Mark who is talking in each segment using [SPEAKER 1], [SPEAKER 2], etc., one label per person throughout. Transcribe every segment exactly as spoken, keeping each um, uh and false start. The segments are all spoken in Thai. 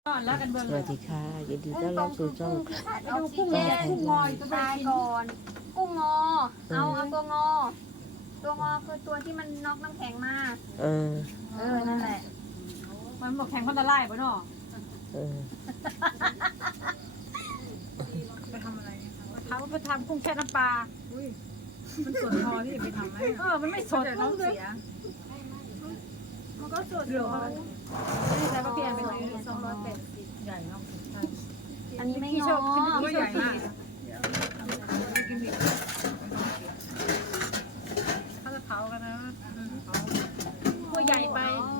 [SPEAKER 1] สวัสดีค่ะยินดีต้อนรับสู่ช่อง
[SPEAKER 2] เอากุ้งแค่กุ้งงอยตายก่อนกุ้งงอเอาเอาตัวงอ ตัวงอคือตัวที่มันน็อกน้ำแข็งมา
[SPEAKER 1] เออ
[SPEAKER 2] เออนั่นแหละ
[SPEAKER 3] มันบอกแข็งพันละลายป่ะเนาะ
[SPEAKER 1] เออ
[SPEAKER 3] ไปทำอะไรถามว่าไปทำกุ้งแช่น้ำปลาอุ้ยมันสดพอที่จะไปทำไหมเออมันไม่สดท้องเสียมันก็สดอยู่ไม่ใช่ปลาเพียนเป็นสองร้อยแปดสิบใหญ่เนาะ
[SPEAKER 2] อันนี้ไม่งอ
[SPEAKER 3] ก็ใหญ่มากเขาจะเผากันนะตัวใหญ่ไป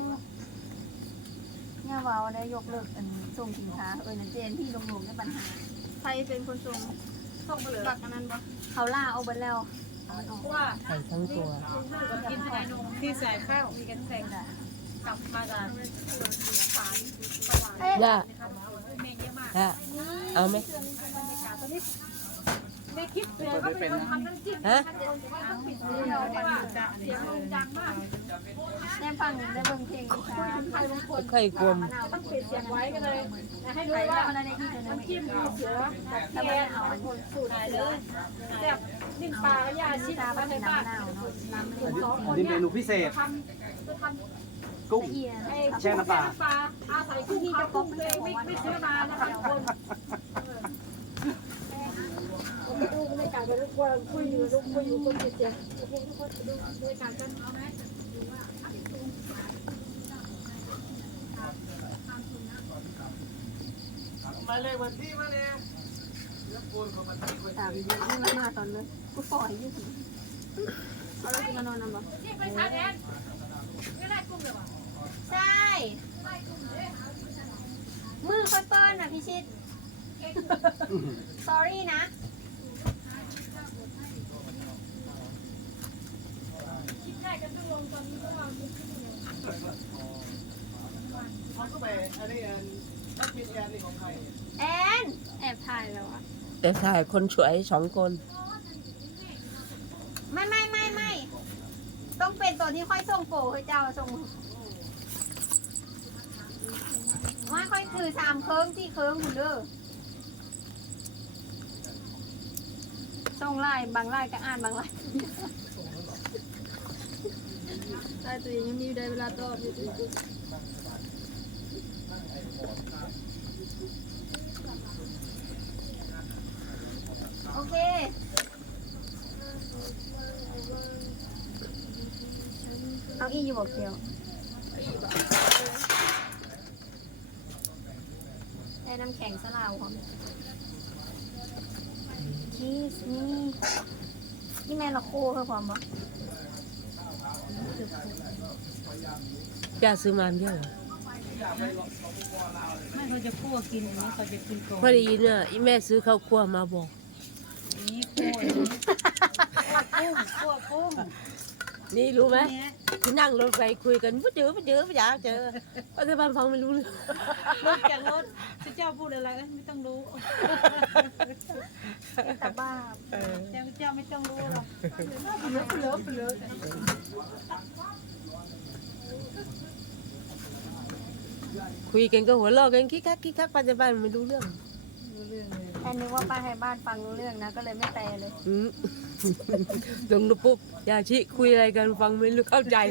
[SPEAKER 2] เนี่ยว้าวได้ยกเลิกอันส่งสินค้าเออนะเจนที่ลงๆในปัญหาใครเป็นคนส่งส่งไปเลยบักอันนั้นปะเขาล่าเอาไปแล้ว
[SPEAKER 3] ว่า
[SPEAKER 1] ไข่ทั้งตัว
[SPEAKER 3] กินอะไรนมที่ใส่ข้าวมีกันแตงกลับมาจาก
[SPEAKER 1] ย่าย่าเอาไหม
[SPEAKER 3] ในคลิปเลยก็เป็นคนทำน้ำจิ้ม
[SPEAKER 1] ฮะ
[SPEAKER 2] แน่ฟังได้เบิ่งเพลง
[SPEAKER 1] ไม่ค่อยกลม
[SPEAKER 3] ต้องปิดเสียงไว้กันเลยให้รู้ว่าน้ำจิ้มมีเสือแกงเอาสูตรเสือแซ่บนิ่มปลาแล้วยาชิตาบ้านในบ้าน
[SPEAKER 4] อันนี้เมนูพิเศษกุ้งแช่น้ำปลา
[SPEAKER 3] อาศัยกุ้งที่จะกุ้งเลยไม่ไม่ซื้อมานะคะคนดูบรรยากาศไปแล้วว่าคุยอยู่ลูกคุยอยู่คนติดเสียงโอเคทุกคนดูบรรยากาศกันเอาไหมดูว่า
[SPEAKER 4] มาเลยวันที่มาเนี่ย
[SPEAKER 2] ถามยิ่งมามาตอนเลยกูปล่อยยิ่งเอาแล้วจะมานอนนำบ่
[SPEAKER 3] ไปทานแอนไม่ได้กุ้งเลยวะ
[SPEAKER 2] ใช่มือค่อยเปิ้ลนะพี่ชิด sorry นะ
[SPEAKER 4] เขาก็ไปอันนี้อันนักบินแอนนี่ของใคร
[SPEAKER 2] แอนแอบถ่ายแล้วอะ
[SPEAKER 1] แต่ถ่ายคนสวยสองคน
[SPEAKER 2] ไม่ไม่ไม่ไม่ต้องเป็นตัวที่ค่อยส่งโปรให้เจ้าส่งไม่ค่อยถือสามเคิร์งที่เคิร์งคุณเด้อส่งไล่บางไล่ก็อ่านบางไล่ได้ตัวเองยังมีได้เวลาตอบอยู่โอเคเอาอีอยู่บอกเดียวได้น้ำแข็งสลาวของชีสนี่นี่แม่ละโคเพื่อความบ่
[SPEAKER 1] ย่าซื้อมาเยอะเหรอ
[SPEAKER 3] ไม่เขาจะคั่วกินอันนี้เขาจะกินก่อน
[SPEAKER 1] พอดีเนี่ยอีแม่ซื้อข้าวคั่วมาบอก
[SPEAKER 3] นี่คั่วกุ้งคั่วกุ้ง
[SPEAKER 1] นี่รู้ไหมที่นั่งรถไปคุยกันไม่เจอไม่เจอไม่อยากเจอปัจจุบันฟังไม่รู้เลย
[SPEAKER 3] รถจากรถเจ้าพูดอะไรไม่ต้องรู้
[SPEAKER 2] แต่บ้า
[SPEAKER 3] เจ้าเจ้าไม่ต้องรู้หรอกเลิฟเลิฟเลิฟ
[SPEAKER 1] คุยกันก็หัวเราะกันคิกคักคิกคักปัจจุบันไม่รู้เรื่อง
[SPEAKER 2] แอนนึกว่าป้าให้บ้านฟังรู้เรื่องนะก็เลยไม่แปลเลย
[SPEAKER 1] ลงดูปุ๊บยาชิคุยอะไรกันฟังไม่รู้เข้าใจ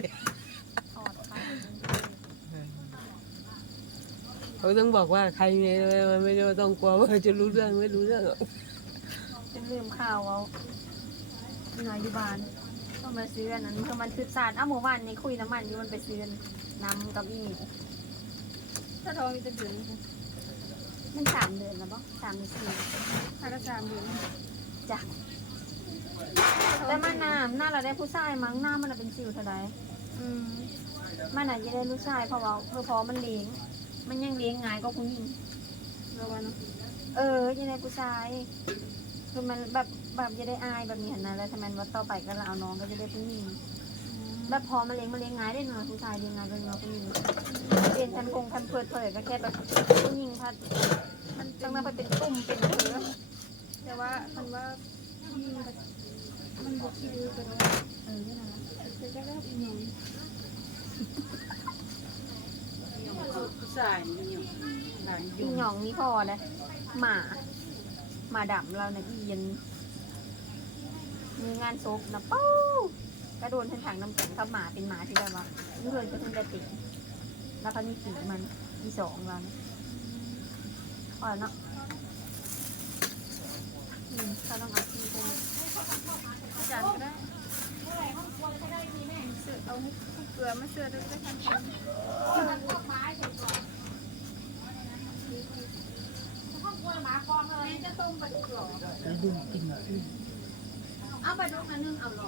[SPEAKER 1] เขาต้องบอกว่าใครเนี่ยไม่ต้องกลัวว่าจะรู้เรื่องไม่รู้เรื่อง
[SPEAKER 2] จะลืมข่าวเอาหน่อยอยู่บ้านต้องมาซื้ออันนั้นคือมันคือสารอ้าวหมู่บ้านนี่คุยน้ำมันอยู่มันไปซื้อน้ำกับอีหมิวถ้าท้องจะเดือนมันสามเดือนแล้วปะสามหรือสี่ถ้าก็สามเดือนจ้ะแต่มันน้ำหน้าเราได้ผู้ชายมั้งหน้ามันเป็นสิวเท่าไรอืมมันอาจจะได้ลูกชายเพราะว่าเพื่อพอมันเลี้ยงมันยังเลี้ยงง่ายก็คุณยิงเราว่าเนาะเออยังได้ผู้ชายคือมันแบบแบบจะได้อายแบบนี้เห็นนะแล้วทำไมว่าต่อไปก็เราเอาน้องก็จะได้ผู้หญิงแบบพอมาเลี้ยงมาเลี้ยงง่ายได้หน่อยผู้ชายเลี้ยงง่ายเป็นเนาะผู้หญิงเปลี่ยนทันคงทันเปิดเผยก็แค่แบบผู้หญิงพัดมันตั้งแต่เป็นตุ่มเป็นเถือแต่ว่ามันว่าผู้หญิงมันบวกที่ดื้อกันเออนี่นะจะได้อีกหน่อย
[SPEAKER 3] สายนี่อยู่หลายอ
[SPEAKER 2] อี
[SPEAKER 3] ยู่
[SPEAKER 2] หยองนี่พอเลยหมาหมาดำเราเนี่ยอีเย็นมีงานศพนะปู้กระโดนทางทางน้ำแข็งกับหมาเป็นหมาที่แบบว่าเพื่อนก็เพิ่งได้ติดแล้วก็มีปีมันมีสองเราเนี่ยพอแล้วเนาะอืมเขาต้องเอาที่เป็นอาจารย์ก็ได้เสือเอาเกลือมาเสือด้วยได้ทันทีเอาไปดูกันนึงเอาหลอก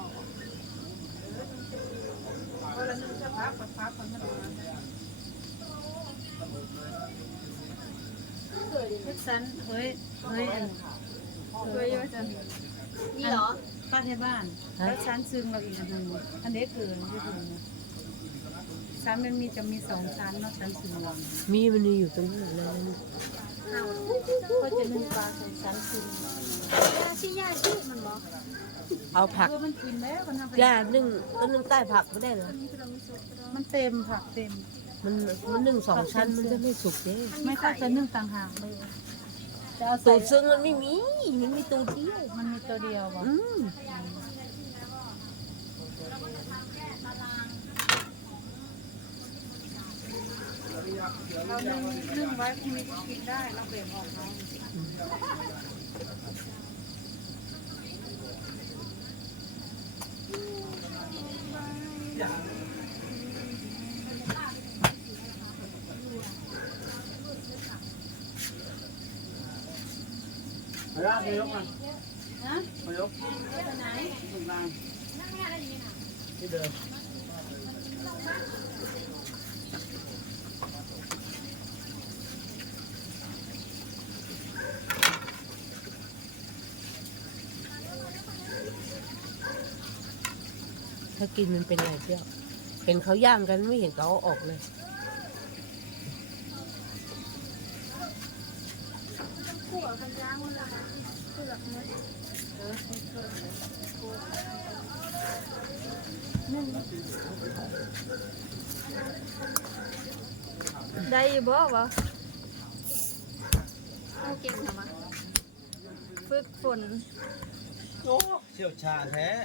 [SPEAKER 3] ฉันเฮ้ยเฮ้ยอัน
[SPEAKER 2] เคยว่าจะนี่เหรอ
[SPEAKER 3] ป้าที่บ้านแล้วชั้นซึ่งเราอีกอันหนึงอันเด็กเกินที่ถึงชั้นมันมีจะมีสองชั้นเนาะชั้นซึ่งเรา
[SPEAKER 1] มีมันมีอยู่ตรงนั้นเลย
[SPEAKER 2] เอา
[SPEAKER 3] ก็จะนึ่งปลาใส่ชั้นซึ่ง
[SPEAKER 2] ยาชิยาชิมันบอก
[SPEAKER 1] เอาผัก
[SPEAKER 3] เออมันกินแล้วมันทำไป
[SPEAKER 1] ย่านึ่งก็นึ่งใต้ผักไม่ได้เหรอ
[SPEAKER 3] มันเต็มผักเต็ม
[SPEAKER 1] มันมันนึ่งสองชั้นมันจะไม่สุกเด้
[SPEAKER 3] ไม่ค่อยจะนึ่งต่างหากเลยจะเอา
[SPEAKER 1] ตู
[SPEAKER 3] ใส่
[SPEAKER 1] ดซึ่งมันไม่มีมันมีตูดเดียว
[SPEAKER 3] มันมีตัวเดียวบ่
[SPEAKER 1] อืม
[SPEAKER 3] เรานึ่งนึ่งไว้พรุ่งนี้ก็กินได้เราเบี่ยงออกเนาะ
[SPEAKER 4] ไปแล้วไปยกมา
[SPEAKER 3] ฮะ
[SPEAKER 4] ไปยก
[SPEAKER 3] ไปไหน
[SPEAKER 4] ตรงกลางที่เดิม
[SPEAKER 1] ถ้ากินมันเป็นไรเที่ยวเห็นเขาย่างกันไม่เห็นเขาเอาออกเลย
[SPEAKER 2] ขั่วกันย่างมันละเปลือกมันได้บ่วะเอาเก่งทำไมฝึกฝน
[SPEAKER 4] โอ้เชี่ยวชาญแท้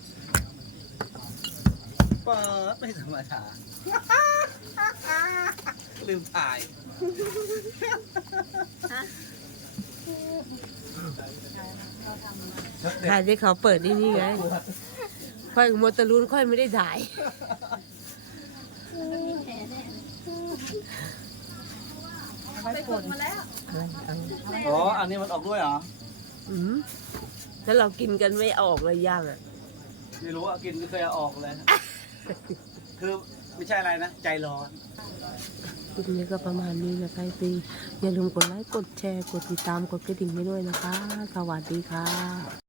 [SPEAKER 4] เปิดไม่ธรรมดาลืมถ่าย
[SPEAKER 2] ฮะ
[SPEAKER 1] ถ่ายที่เขาเปิดที่นี่ไงค่อยโมตะลุนค่อยไม่ได้ถ่าย
[SPEAKER 2] มันมีแผลแน่
[SPEAKER 3] เอาไว้
[SPEAKER 2] ไป
[SPEAKER 3] ฝ
[SPEAKER 2] ฝึก
[SPEAKER 3] น
[SPEAKER 2] มาแล้ว
[SPEAKER 1] อะไรเอา
[SPEAKER 4] อ๋ออันนี้มันออกด้วยเหรอ
[SPEAKER 1] อืมถ้าเรากินกันไม่ออกเลยย่างอ่ะ
[SPEAKER 4] ไม่รู้อ่ะกินไม่เคยเอาออกเลย คือไม่ใช่อะไรนะ ใจร้อน
[SPEAKER 1] คลิปนี้ก็ประมาณนี้นะคะพี่อย่าลืมกดไลค์ กดแชร์ กดติดตาม กดกระดิ่งให้ด้วยนะคะ สวัสดีค่ะ